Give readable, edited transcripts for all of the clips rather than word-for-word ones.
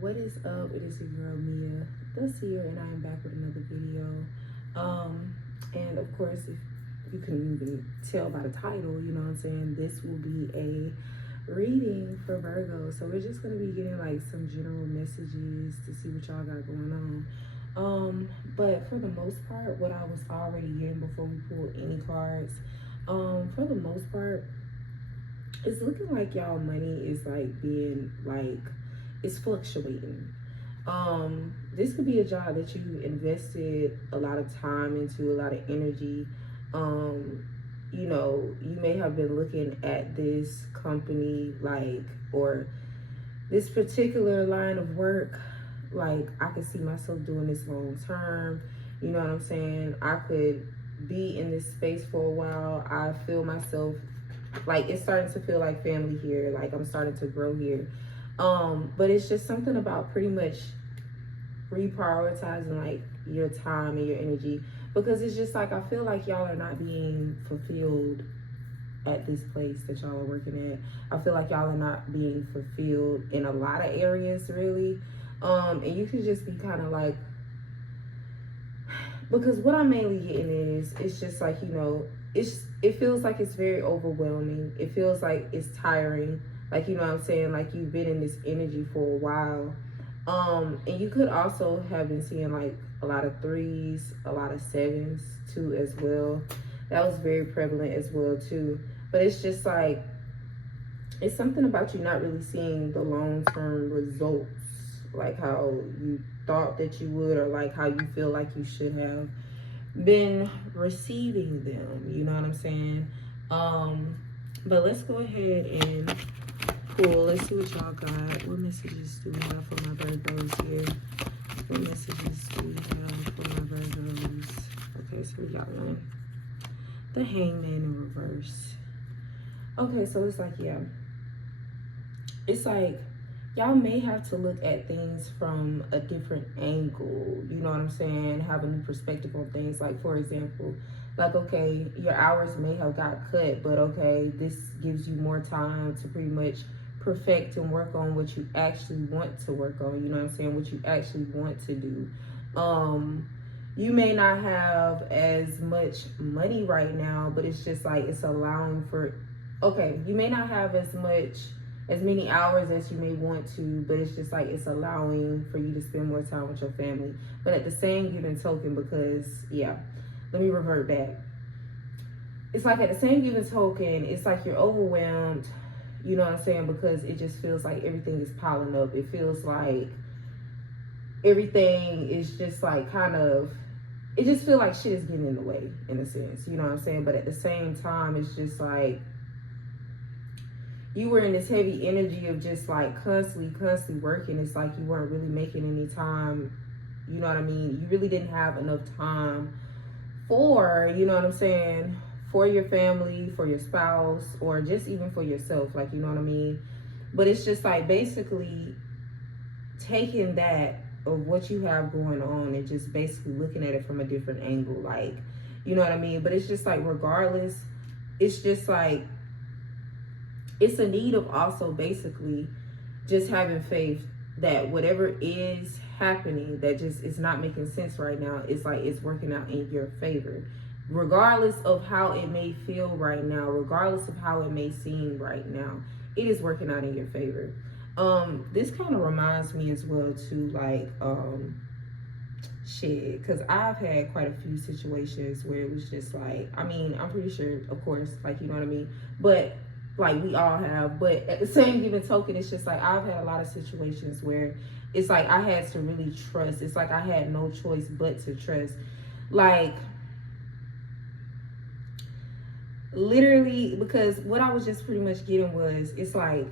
What is up? It is your girl Mia, the seer, and I am back with another video. And of course, if you can even tell by the title, you know what I'm saying, this will be a reading for Virgo. So we're just gonna be getting like some general messages to see what y'all got going on. But for the most part, what I was already getting before we pulled any cards, for the most part, it's looking like y'all money is like being like, it's fluctuating. This could be a job that you invested a lot of time into, a lot of energy. You know, you may have been looking at this company like, or this particular line of work, like I could see myself doing this long term. You know what I'm saying? I could be in this space for a while. I feel myself like it's starting to feel like family here, like I'm starting to grow here. But it's just something about pretty much reprioritizing like your time and your energy, because it's just like I feel like y'all are not being fulfilled at this place that y'all are working at. I feel like y'all are not being fulfilled in a lot of areas, really. And you could just be kind of like, because what I'm mainly getting is, it's just like, you know, it feels like it's very overwhelming. It feels like it's tiring. Like, you know what I'm saying? Like you've been in this energy for a while. And you could also have been seeing like a lot of 3s, a lot of 7s too as well. That was very prevalent as well too. But it's just like, it's something about you not really seeing the long-term results, like how you thought that you would, or like how you feel like you should have been receiving them. You know what I'm saying? But let's go ahead and pull. Let's see what y'all got. What messages do we have for my Virgos here? What messages do we have for my Virgos? Okay, so we got one. The Hangman in reverse. Okay, so it's like, yeah. It's like, y'all may have to look at things from a different angle. You know what I'm saying? Have a new perspective on things. Like, for example, like, okay, your hours may have got cut, but okay, this gives you more time to pretty much perfect and work on what you actually want to work on. You know what I'm saying? What you actually want to do. You may not have as much money right now, but it's just like, it's allowing for, okay, you may not have as many hours as you may want to, but it's just like, it's allowing for you to spend more time with your family. But at the same given token, because, yeah, let me revert back. It's like at the same given token, it's like you're overwhelmed, you know what I'm saying? Because it just feels like everything is piling up. It feels like everything is just like kind of, it just feels like shit is getting in the way in a sense, you know what I'm saying? But at the same time, it's just like, you were in this heavy energy of just like constantly working. It's like you weren't really making any time, you know what I mean? You really didn't have enough time for, you know what I'm saying, for your family, for your spouse, or just even for yourself, like, you know what I mean? But it's just like basically taking that of what you have going on and just basically looking at it from a different angle, like, you know what I mean? But it's just like, regardless, it's just like, it's a need of also basically just having faith that whatever is happening that just is not making sense right now, it's like it's working out in your favor. Regardless of how it may feel right now, regardless of how it may seem right now, it is working out in your favor. This kind of reminds me as well too, like, shit, because I've had quite a few situations where it was just like, I mean, I'm pretty sure, of course, like, you know what I mean? But like we all have, but at the same given token, it's just like I've had a lot of situations where it's like I had to really trust. It's like I had no choice but to trust. Like, literally, because what I was just pretty much getting was, it's like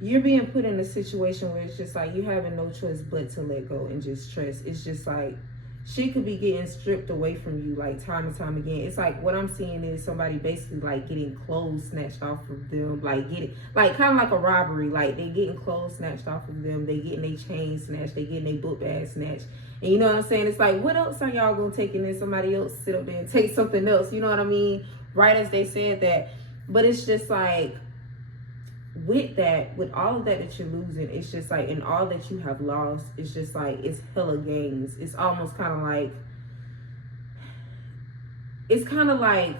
you're being put in a situation where it's just like you having no choice but to let go and just trust. It's just like shit could be getting stripped away from you like time and time again. It's like what I'm seeing is somebody basically like getting clothes snatched off of them, like getting like kind of like a robbery. Like they getting clothes snatched off of them, they getting their chains snatched, they getting their book bag snatched. And you know what I'm saying? It's like, what else are y'all gonna take, and then somebody else sit up there and take something else? You know what I mean? Right as they said that. But it's just like with that, with all of that you're losing, it's just like, and all that you have lost, it's just like, it's hella gains. It's almost kind of like, it's kind of like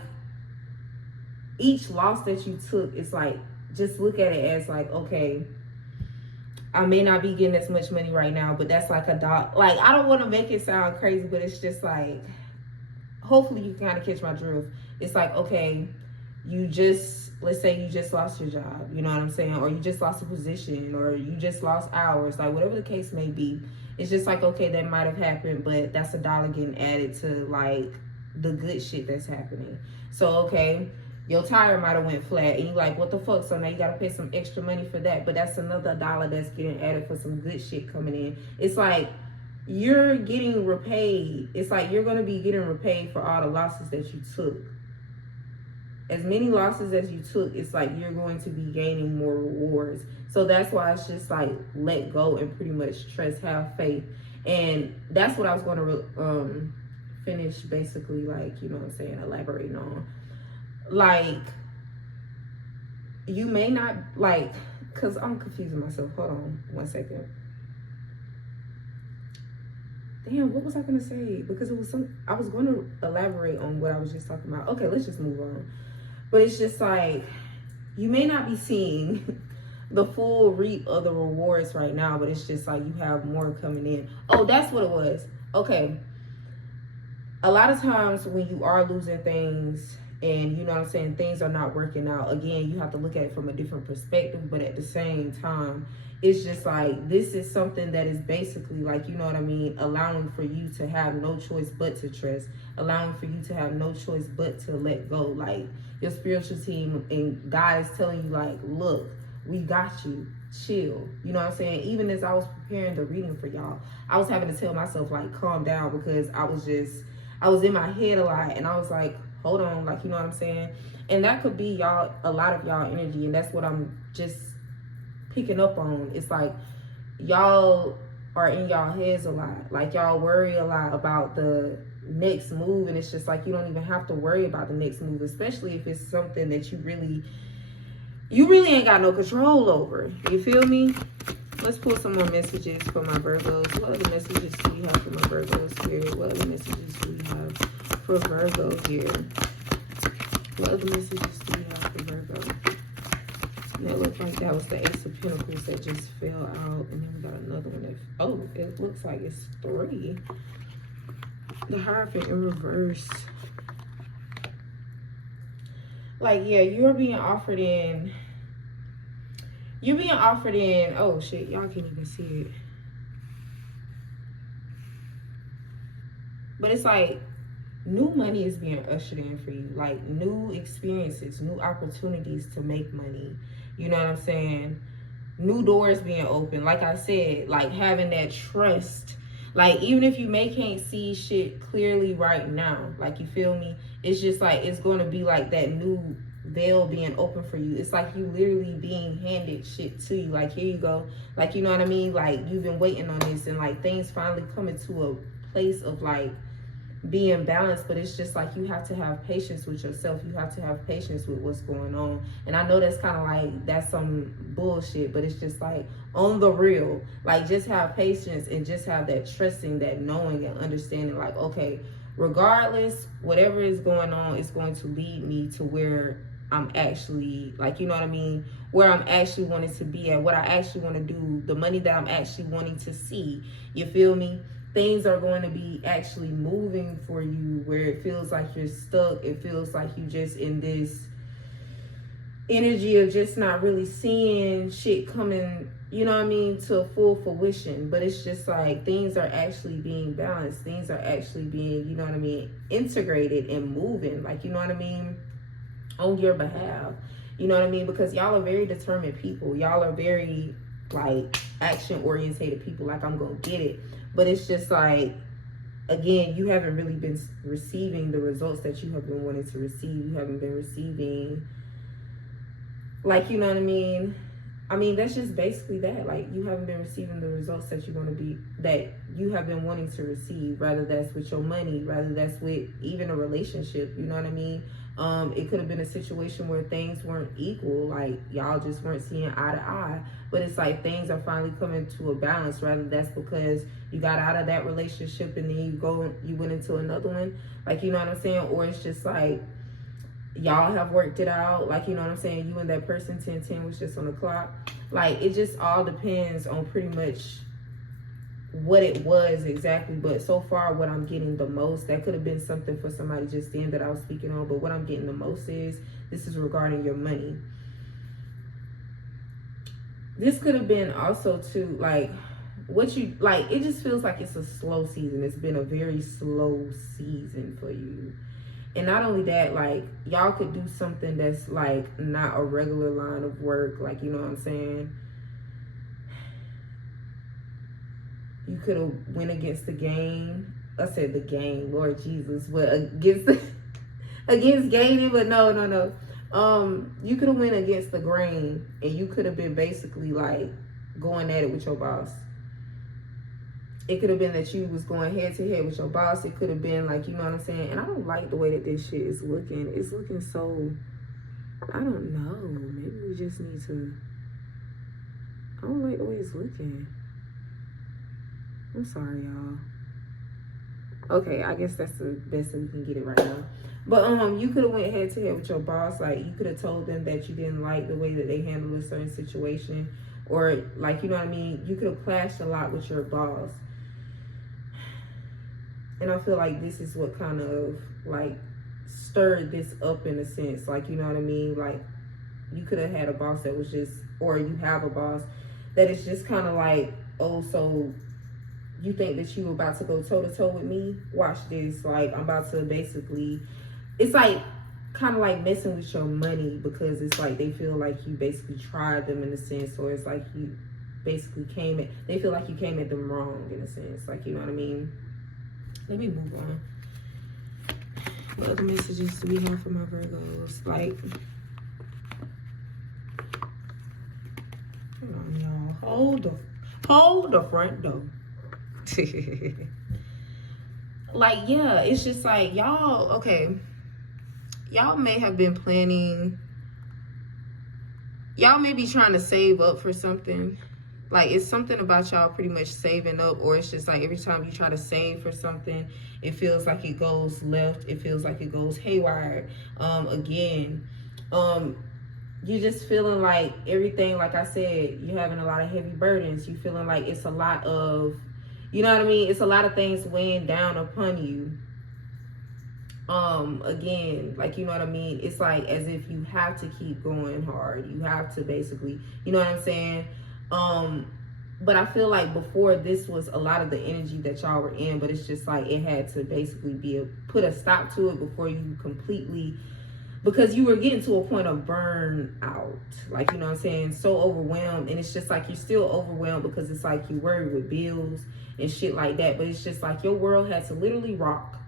each loss that you took, it's like, just look at it as like, okay, I may not be getting as much money right now, but that's like a dot. Like, I don't want to make it sound crazy, but it's just like, hopefully you can kind of catch my drift. It's like, okay, let's say you just lost your job, you know what I'm saying? Or you just lost a position, or you just lost hours, like whatever the case may be. It's just like, okay, that might have happened, but that's $1 getting added to like the good shit that's happening. So, okay, your tire might have went flat and you're like, what the fuck? So now you got to pay some extra money for that. But that's another $1 that's getting added for some good shit coming in. It's like you're getting repaid. It's like you're going to be getting repaid for all the losses that you took. As many losses as you took, it's like you're going to be gaining more rewards. So that's why it's just like, let go and pretty much trust, have faith. And that's what I was going to finish basically, like, you know what I'm saying, elaborating on. Like, you may not, like, because I'm confusing myself. Hold on 1 second. Damn, what was I going to say? Because it was I was going to elaborate on what I was just talking about. Okay, let's just move on. But it's just like, you may not be seeing the full reap of the rewards right now, but it's just like you have more coming in. Oh, that's what it was. Okay. A lot of times when you are losing things, and you know what I'm saying, things are not working out, again, you have to look at it from a different perspective. But at the same time, it's just like, this is something that is basically like, you know what I mean, allowing for you to have no choice but to trust, allowing for you to have no choice but to let go. Like, your spiritual team and God is telling you, like, look, we got you, chill. You know what I'm saying? Even as I was preparing the reading for y'all, I was having to tell myself, like, calm down, because I was in my head a lot, and I was like, hold on, like, you know what I'm saying? And that could be y'all, a lot of y'all energy, and that's what I'm just picking up on. It's like, y'all are in y'all heads a lot. Like, y'all worry a lot about the next move, and it's just like, you don't even have to worry about the next move, especially if it's something that you really ain't got no control over. You feel me? Let's pull some more messages for my Virgos. What other messages do we have for my Virgos here? What other messages do we have for Virgo here? What other messages do we have for Virgo? And it looked like that was the Ace of Pentacles that just fell out. And then we got another one. Oh, it looks like it's 3. The Hierophant in reverse. Like, yeah, you're being offered in. Oh shit, y'all can't even see it. But it's like, new money is being ushered in for you. Like, new experiences, new opportunities to make money. You know what I'm saying? New doors being open. Like I said, like, having that trust. Like, even if you can't see shit clearly right now, like, you feel me? It's just like, it's going to be like that new veil being open for you. It's like you literally being handed shit to you. Like, here you go. Like, you know what I mean? Like, you've been waiting on this, and like, things finally coming to a place of like being balanced. But it's just like, you have to have patience with yourself. You have to have patience with what's going on. And I know that's kind of like, that's some bullshit, but it's just like, on the real, like, just have patience and just have that trusting, that knowing and understanding, like, okay, regardless, whatever is going on, it's going to lead me to where I'm actually, like, you know what I mean, where I'm actually wanting to be at, what I actually want to do, the money that I'm actually wanting to see. You feel me? Things are going to be actually moving for you, where it feels like you're stuck. It feels like you just in this energy of just not really seeing shit coming, you know what I mean, to full fruition. But it's just like, things are actually being balanced. Things are actually being, you know what I mean, integrated and moving, like, you know what I mean, on your behalf. You know what I mean? Because y'all are very determined people. Y'all are very, like, action orientated people. Like, I'm gonna get it. But it's just like, again, you haven't really been receiving the results that you have been wanting to receive. You haven't been receiving, like, you know what I mean? I mean, that's just basically that. Like, you haven't been receiving the results that you're going to be, that you have been wanting to receive, rather that's with your money, rather that's with even a relationship, you know what I mean? It could have been a situation where things weren't equal, like y'all just weren't seeing eye to eye. But it's like things are finally coming to a balance. Rather, that's because you got out of that relationship and then you went into another one. Like, you know what I'm saying? Or it's just like y'all have worked it out. Like, you know what I'm saying? You and that person, 10-10 was just on the clock. Like, it just all depends on pretty much what it was exactly. But so far, what I'm getting the most, that could have been something for somebody just then that I was speaking on, but what I'm getting the most is, this is regarding your money. This could have been also too, like, what you, like, it just feels like it's a slow season. It's been a very slow season for you. And not only that, like, y'all could do something that's like not a regular line of work, like, you know what I'm saying? You could have went against the game. I said the game, Lord Jesus, but against gaining, but no. You could have went against the grain, and you could have been basically like going at it with your boss. It could have been that you was going head to head with your boss. It could have been like, you know what I'm saying? And I don't like the way that this shit is looking. It's looking so, I don't know. Maybe we just need to, I don't like the way it's looking. I'm sorry, y'all. Okay, I guess that's the best that we can get it right now. But you could have went head to head with your boss. Like, you could have told them that you didn't like the way that they handled a certain situation. Or, like, you know what I mean? You could have clashed a lot with your boss. And I feel like this is what kind of, like, stirred this up in a sense. Like, you know what I mean? Like, you could have had a boss that was just, or you have a boss that is just kind of like, oh, so you think that you about to go toe-to-toe with me? Watch this. Like, I'm about to basically, it's like kind of like messing with your money, because it's like they feel like you basically tried them in a sense, or it's like you basically they feel like you came at them wrong in a sense. Like, you know what I mean? Let me move on. What other messages do we have for my Virgos? Like, hold on, y'all. Hold the front door. Like, yeah, it's just like y'all, okay, y'all may have been planning, y'all may be trying to save up for something. Like, it's something about y'all pretty much saving up, or it's just like every time you try to save for something, it feels like it goes left, it feels like it goes haywire. Again, you're just feeling like everything, like I said, you're having a lot of heavy burdens. You feeling like it's a lot of, you know what I mean? It's a lot of things weighing down upon you. Again, like, you know what I mean? It's like as if you have to keep going hard. You have to basically, you know what I'm saying? But I feel like before, this was a lot of the energy that y'all were in, but it's just like it had to basically put a stop to it before you completely, because you were getting to a point of burnout. Like, you know what I'm saying? So overwhelmed. And it's just like you're still overwhelmed because it's like you worry with bills and shit like that. But it's just like your world had to literally rock.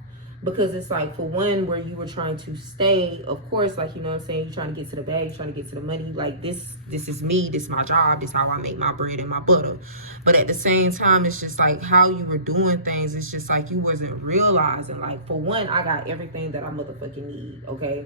Because it's like, for one, where you were trying to stay, of course, like, you know what I'm saying, you're trying to get to the bag, you're trying to get to the money, like, this is me, this is my job, this is how I make my bread and my butter. But at the same time, it's just like how you were doing things, it's just like you wasn't realizing, like, for one, I got everything that I motherfucking need, okay?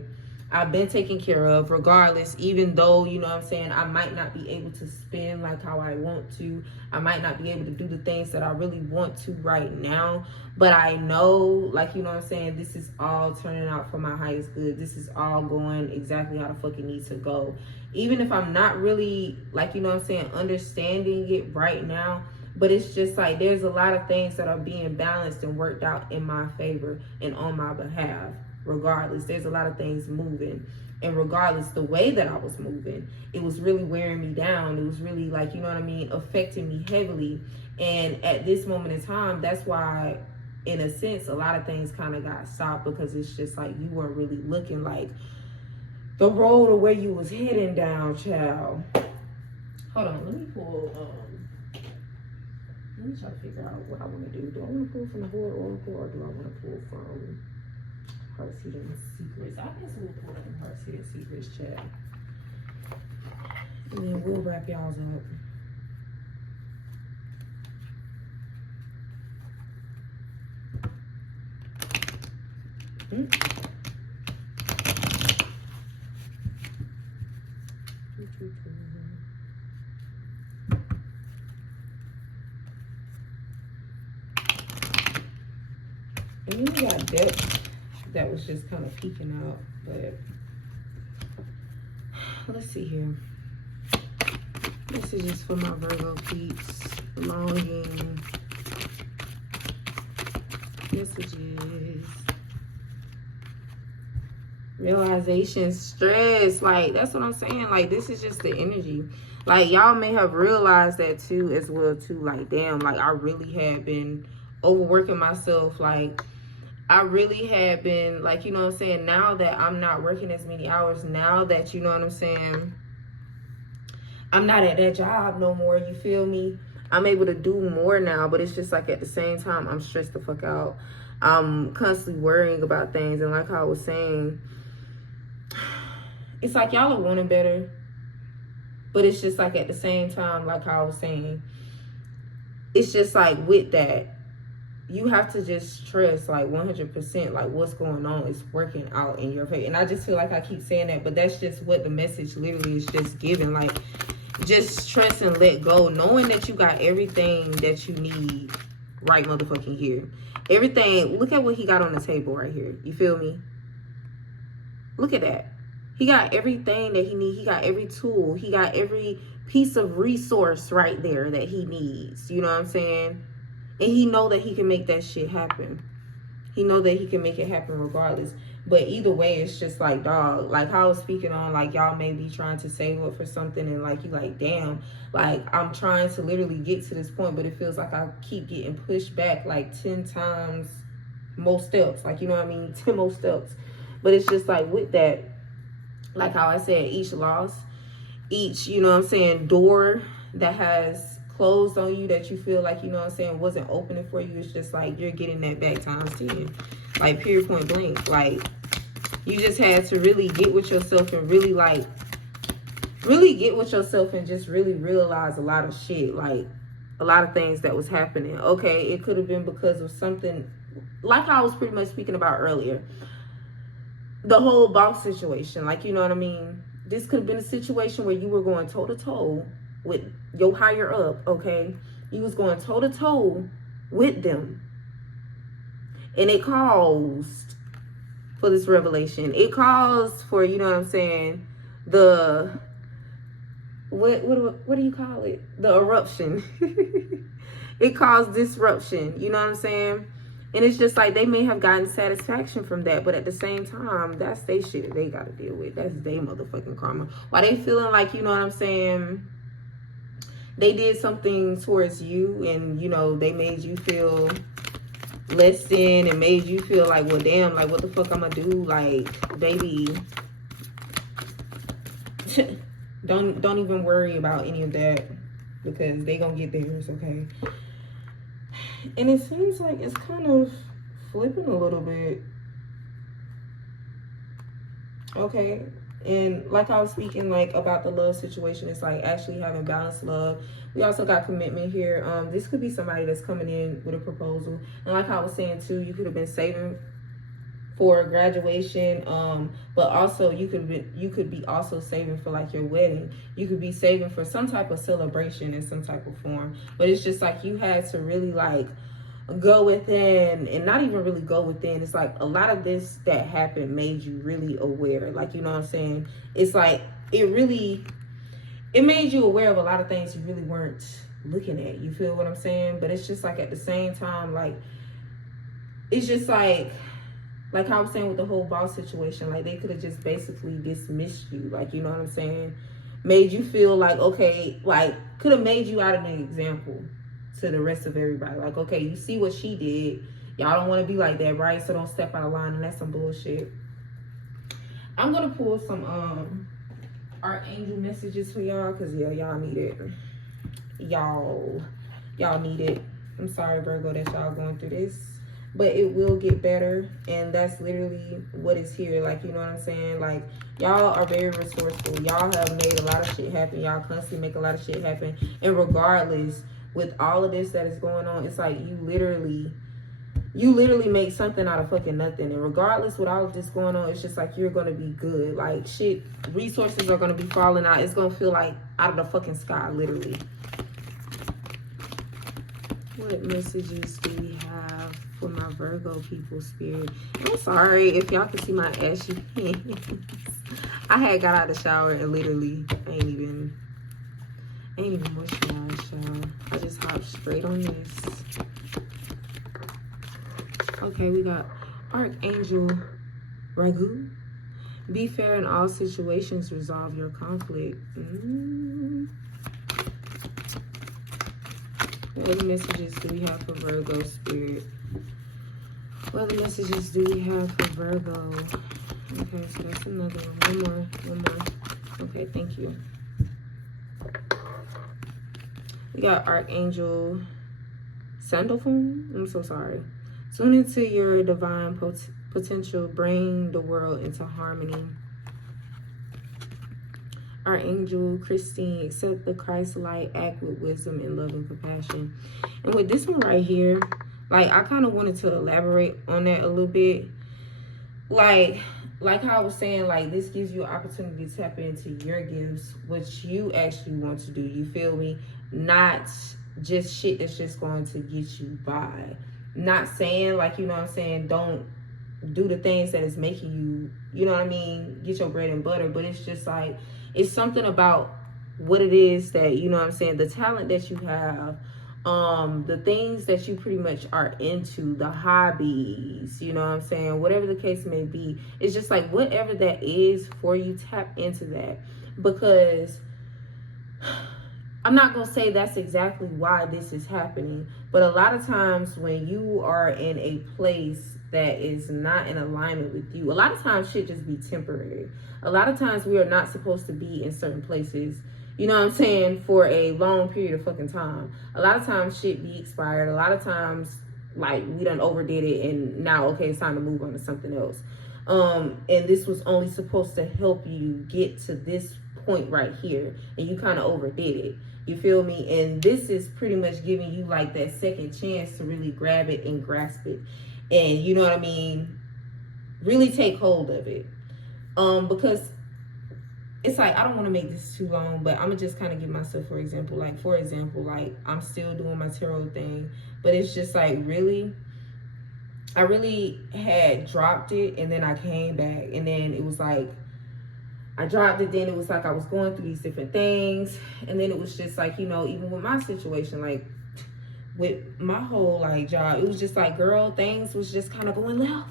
I've been taken care of regardless, even though, you know what I'm saying, I might not be able to spend like how I want to. I might not be able to do the things that I really want to right now. But I know, like, you know what I'm saying, this is all turning out for my highest good. This is all going exactly how the fuck it needs to go. Even if I'm not really, like, you know what I'm saying, understanding it right now. But it's just like there's a lot of things that are being balanced and worked out in my favor and on my behalf. Regardless, there's a lot of things moving, and regardless the way that I was moving, it was really wearing me down. It was really, like, you know what I mean, affecting me heavily. And at this moment in time, that's why, in a sense, a lot of things kind of got stopped, because it's just like you weren't really looking like the road or where you was heading down, child. Hold on, let me try to figure out what I want to do. Do I want to pull from the Void Oracle, or do I want to pull from Heart's Hidden Secrets? I guess we'll pull from Heart's Hidden Secrets, chat. And then we'll wrap y'all's up. And then we got depth that was just kind of peeking out. But let's see here. This is just for my Virgo peeps. Longing. Messages. Realization, stress. Like, that's what I'm saying. Like, this is just the energy. Like, y'all may have realized that too as well too. Like, damn, like I really had been overworking myself. Like, I really had been, like, you know what I'm saying, now that I'm not working as many hours, now that, you know what I'm saying, I'm not at that job no more, you feel me? I'm able to do more now, but it's just like at the same time, I'm stressed the fuck out. I'm constantly worrying about things, and like I was saying, it's like y'all are wanting better, but it's just like at the same time, like I was saying, it's just like with that, you have to just trust like 100% like what's going on is working out in your favor. And I just feel like I keep saying that, but that's just what the message literally is just giving. Like, just trust and let go, knowing that you got everything that you need right motherfucking here. Everything. Look at what he got on the table right here. You feel me? Look at that. He got everything that he needs. He got every tool. He got every piece of resource right there that he needs. You know what I'm saying? And he know that he can make that shit happen. He know that he can make it happen regardless. But either way, it's just like, dog, like how I was speaking on, like, y'all may be trying to save up for something, and like, you like, damn, like, I'm trying to literally get to this point, but it feels like I keep getting pushed back like 10 times more steps. Like, you know what I mean? 10 more steps. But it's just like with that, like how I said, each loss, each, you know what I'm saying, door that has closed on you that you feel like, you know what I'm saying, wasn't opening for you, it's just like you're getting that back times 10. Like, period, point blank. Like, you just had to really get with yourself and really, like, really get with yourself and just really realize a lot of shit. Like, a lot of things that was happening. Okay, it could have been because of something, like I was pretty much speaking about earlier. The whole boss situation. Like, you know what I mean? This could have been a situation where you were going toe-to-toe with your higher up, okay? You was going toe-to-toe with them. And it caused for this revelation. It caused for, you know what I'm saying, the, what do you call it? The eruption. It caused disruption, you know what I'm saying? And it's just like they may have gotten satisfaction from that, but at the same time, that's their shit that they got to deal with. That's their motherfucking karma. Why they feeling like, you know what I'm saying, they did something towards you and, you know, they made you feel less than and made you feel like, well, damn, like, what the fuck I'm gonna do? Like, baby, don't even worry about any of that because they gonna get theirs, okay? And it seems like it's kind of flipping a little bit. Okay. And like I was speaking, like, about the love situation, it's like actually having balanced love. We also got commitment here. This could be somebody that's coming in with a proposal. And like I was saying too, you could have been saving for graduation, but also you could be also saving for like your wedding. You could be saving for some type of celebration in some type of form. But it's just like you had to really like go within, and not even really go within. It's like a lot of this that happened made you really aware. Like, you know what I'm saying? It's like it made you aware of a lot of things you really weren't looking at. You feel what I'm saying? But it's just like at the same time, like, it's just like I was saying with the whole boss situation, like they could have just basically dismissed you. Like, you know what I'm saying? Made you feel like, okay, like could have made you out of an example to the rest of everybody. Like, okay, you see what she did. Y'all don't want to be like that, right? So don't step out of line, and that's some bullshit. I'm going to pull some archangel messages for y'all because, yeah, y'all need it. Y'all need it. I'm sorry, Virgo, that y'all going through this. But it will get better, and that's literally what is here. Like, you know what I'm saying? Like, y'all are very resourceful. Y'all have made a lot of shit happen. Y'all constantly make a lot of shit happen. And regardless, with all of this that is going on, it's like you literally make something out of fucking nothing. And regardless with all of this going on, it's just like you're gonna be good. Like, shit, resources are gonna be falling out. It's gonna feel like out of the fucking sky, literally. What messages do we have for my Virgo people, Spirit? I'm sorry if y'all can see my ashy hands. I had got out of the shower and literally ain't even moisturized, y'all. I just hopped straight on this. Okay, we got Archangel Ragu. Be fair in all situations. Resolve your conflict. What other messages do we have for Virgo, Spirit? What other messages do we have for Virgo? Okay, so that's another one. One more. Okay, thank you. We got Archangel Sandalphon. I'm so sorry. Tune into your divine potential. Bring the world into harmony. Archangel Christine, accept the Christ light, act with wisdom and love and compassion. And with this one right here, like, I kind of wanted to elaborate on that a little bit. Like how I was saying, like, this gives you an opportunity to tap into your gifts, what you actually want to do. You feel me? Not just shit that's just going to get you by. Not saying, like, you know what I'm saying, don't do the things that is making you, you know what I mean, get your bread and butter. But it's just like, it's something about what it is that, you know what I'm saying, the talent that you have, the things that you pretty much are into, the hobbies, you know what I'm saying, whatever the case may be. It's just like, whatever that is for you, tap into that. Because I'm not going to say that's exactly why this is happening, but a lot of times when you are in a place that is not in alignment with you, a lot of times shit just be temporary. A lot of times we are not supposed to be in certain places, you know what I'm saying, for a long period of fucking time. A lot of times shit be expired. A lot of times, like, we done overdid it and now, okay, it's time to move on to something else. And this was only supposed to help you get to this point right here, and you kind of overdid it. You feel me? And this is pretty much giving you like that second chance to really grab it and grasp it. And you know what I mean? Really take hold of it. Because it's like, I don't want to make this too long, but I'm gonna just kind of give myself, for example, like I'm still doing my tarot thing, but it's just like, really, I really had dropped it, and then I came back, and then it was like, I dropped it, then it was like I was going through these different things, and then it was just like, you know, even with my situation, like with my whole like job, it was just like, girl, things was just kind of going left.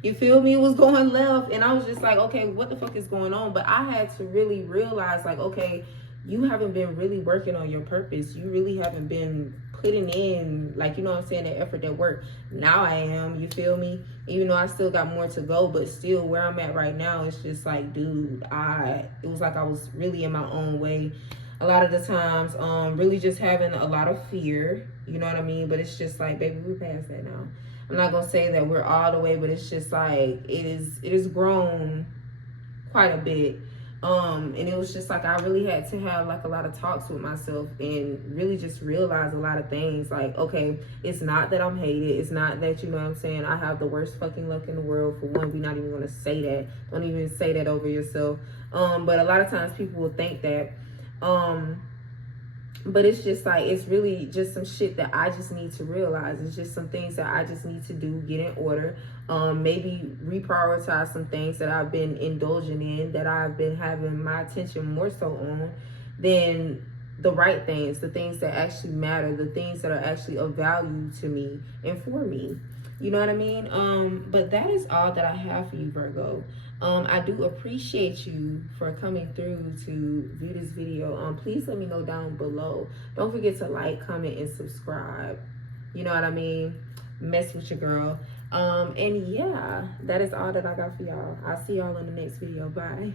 You feel me? It was going left, and I was just like, okay, what the fuck is going on? But I had to really realize, like, okay, you haven't been really working on your purpose. You really haven't been putting in, like, you know what I'm saying, that effort, that work. Now I am, you feel me? Even though I still got more to go, but still where I'm at right now, it's just like, dude, it was like I was really in my own way a lot of the times, really just having a lot of fear, you know what I mean? But it's just like, baby, we're past that now. I'm not gonna say that we're all the way, but it's just like, it is grown quite a bit. And it was just like, I really had to have like a lot of talks with myself and really just realize a lot of things. Like, okay, it's not that I'm hated. It's not that, you know what I'm saying, I have the worst fucking luck in the world. For one, we're not even gonna say that. Don't even say that over yourself. But a lot of times people will think that. But it's just like, it's really just some shit that I just need to realize. It's just some things that I just need to do, get in order. Maybe reprioritize some things that I've been indulging in, that I've been having my attention more so on than the right things, the things that actually matter, the things that are actually of value to me and for me. You know what I mean? But that is all that I have for you, Virgo. I do appreciate you for coming through to view this video. Please let me know down below. Don't forget to like, comment, and subscribe. You know what I mean? Mess with your girl. And yeah, that is all that I got for y'all. I'll see y'all in the next video. Bye.